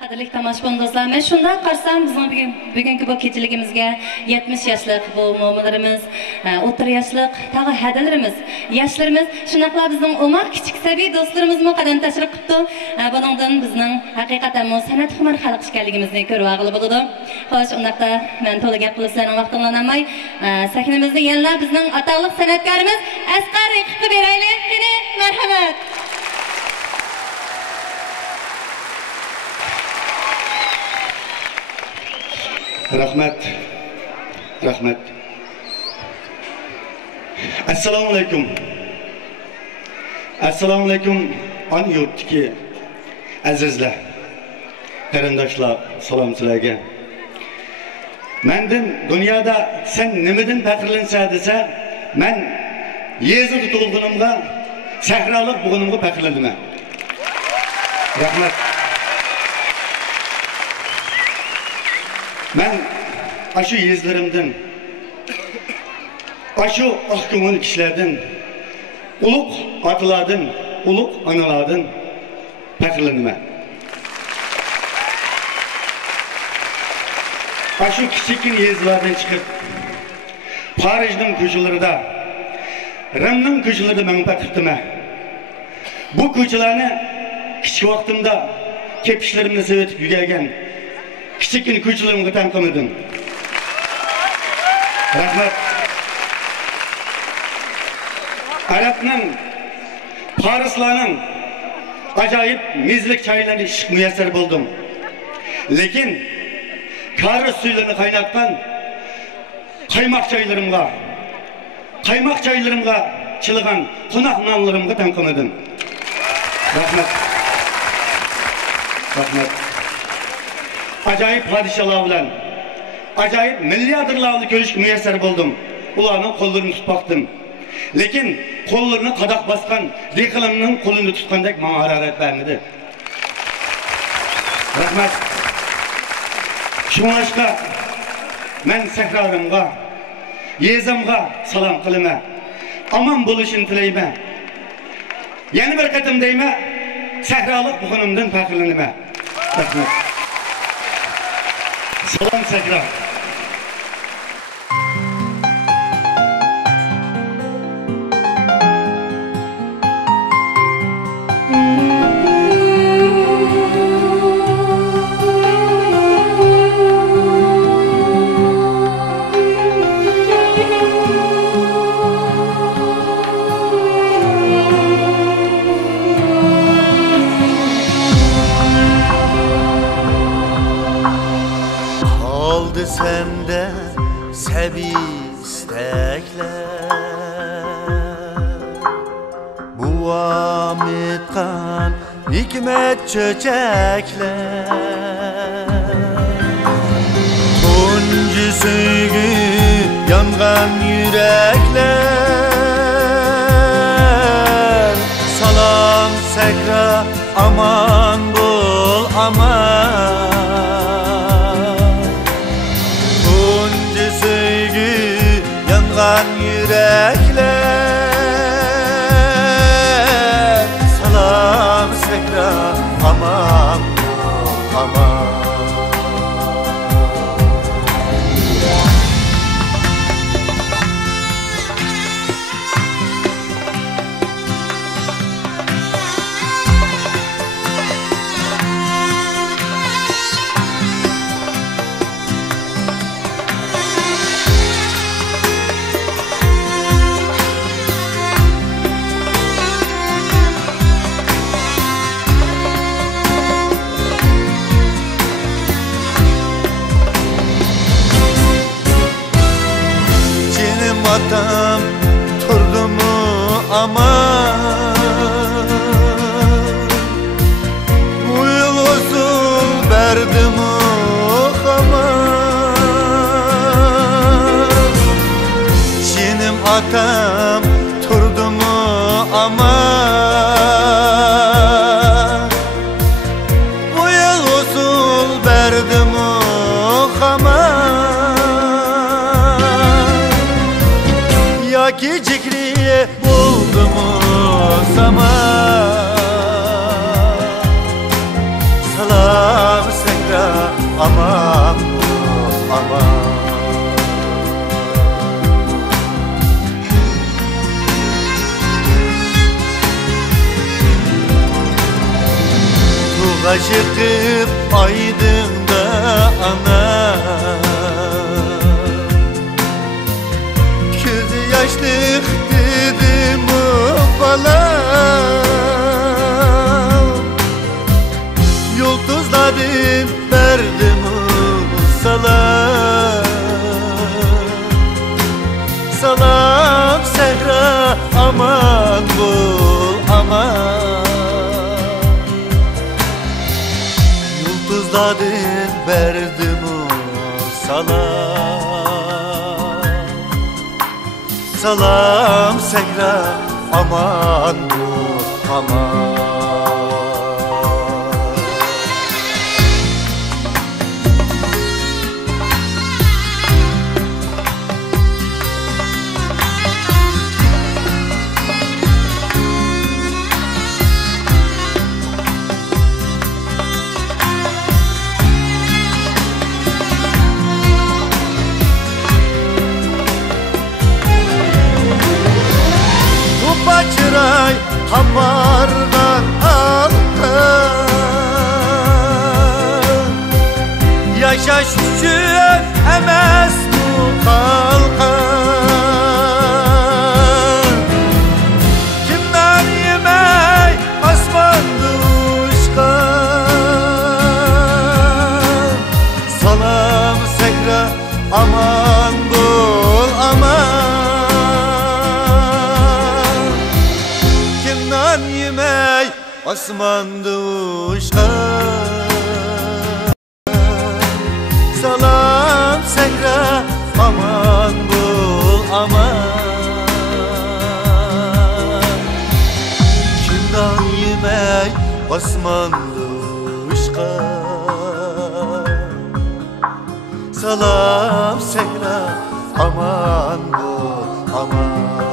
Qadrli tomoshabin do'stlar, men shunday qarsam bizning bugungi bu kechiligimizga 70 yoshlik bu mo'minlarimiz, o'rta yoshlik, tag'i hadalarimiz, yoshlarimiz, shunaqla bizning umar kichik sabiy do'stlarimizmi qadam tashrif qilibdi. Buningdan bizning haqiqatan san'at hunar xalq ekanligimizni ko'rib olg'ili bo'ladi. Xo'sh, undaqda men to'la gap qilib sizlarning vaqtinglarni olmay, sahnamizni yana bizning atoqli san'atkorimiz Asqar Raqibni beraylik. Qani, marhamat. Rahmat. Assalomu alaykum. An yurtdagi azizlar, qarindoshlar, salom sizlarga. Mendan dunyoda sen nimadan faxrlansa desa, men yezib tug'ilganimga, sahrolik bo'lganimga faxrlandim. Rahmat. Ben aşı yüzlerimden, aşı ahkımın kişilerden, uluk atılardan, uluk analardan faxrlandım. Aşı küçükken yüzlerden çıkıp, Parij'nin köşelerinde, Ram'nın köşelerinde ben faxrlandım. Bu köşelerini küçük vaktimde kepişlerimle sevetip yügerken, Küçükken köşelerimde tanımadım. Rahmat. Arap'ın, Parislar'ın acayip mizlik çaylarını içip müyesser buldum. Lekin karı suylarını kaynatkan kaymak çaylarımga çılgan konak nanlarımga tanımadım. Rahmat. Acayip padişahlar bilen, acayip milyarderlarla görüşüp müyesser buldum. Ularının kollarını tutmaktım. Lekin kollarını kadak baskan, dekalanının kolunu tutkandek bana hararet vermedi. Rahmet. Şunaşka, men sehrarımga, yezamga salam kılıma, aman buluşun tileyme. Yeni bir katım deyme, sehralık bukunumdan faxrlanıma. Rahmet. Salam Sehra. Sende sevi istekler, bu amitkan hikmet çöçekler, tuncu söygü yangan yürekler. Salam Sehra, aman bul aman. Yürekler, salam Sehra, aman aman. Atam turdu mu aman, bu yıl usul verdi mu aman. Çinim atam turdu mu aman, bu yıl usul verdi mu aman. Ki cikriye buldu mu zaman, salam aman aman. Tuğa çıkıp aydın'da ana, gözü yaşlık dedim o balam. Yıldızların verdim salam. Salam Sehra aman bul aman. Yıldızların verdim salam. Salam Sehra aman bul aman. Çıray hamardan aldı, yaşaş üçün emez bu halka. Kimden yemek asmandı uçkan. Salam Sehra aman bul aman. Yemek asmanda uçan. Salam Sehra aman bul aman. Kimdan yemek asmanda uçan. Salam Sehra aman bul aman.